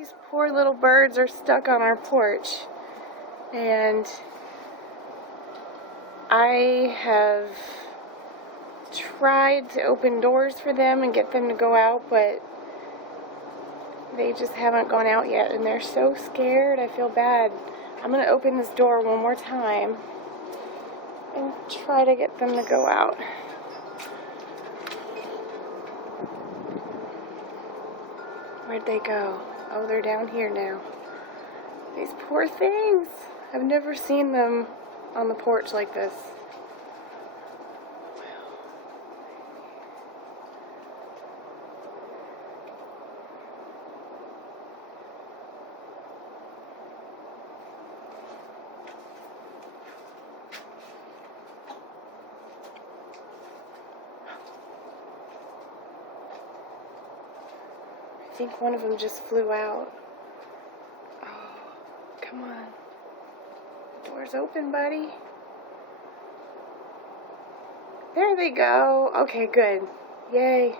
These poor little birds are stuck on our porch, and I have tried to open doors for them and get them to go out, but they just haven't gone out yet, and they're so scared. I feel bad. I'm going to open this door one more time and try to get them to go out. Where'd they go? Oh, they're down here now. These poor things. I've never seen them on the porch like this. I think one of them just flew out. Oh, come on. The door's open, buddy. There they go. Okay, good. Yay.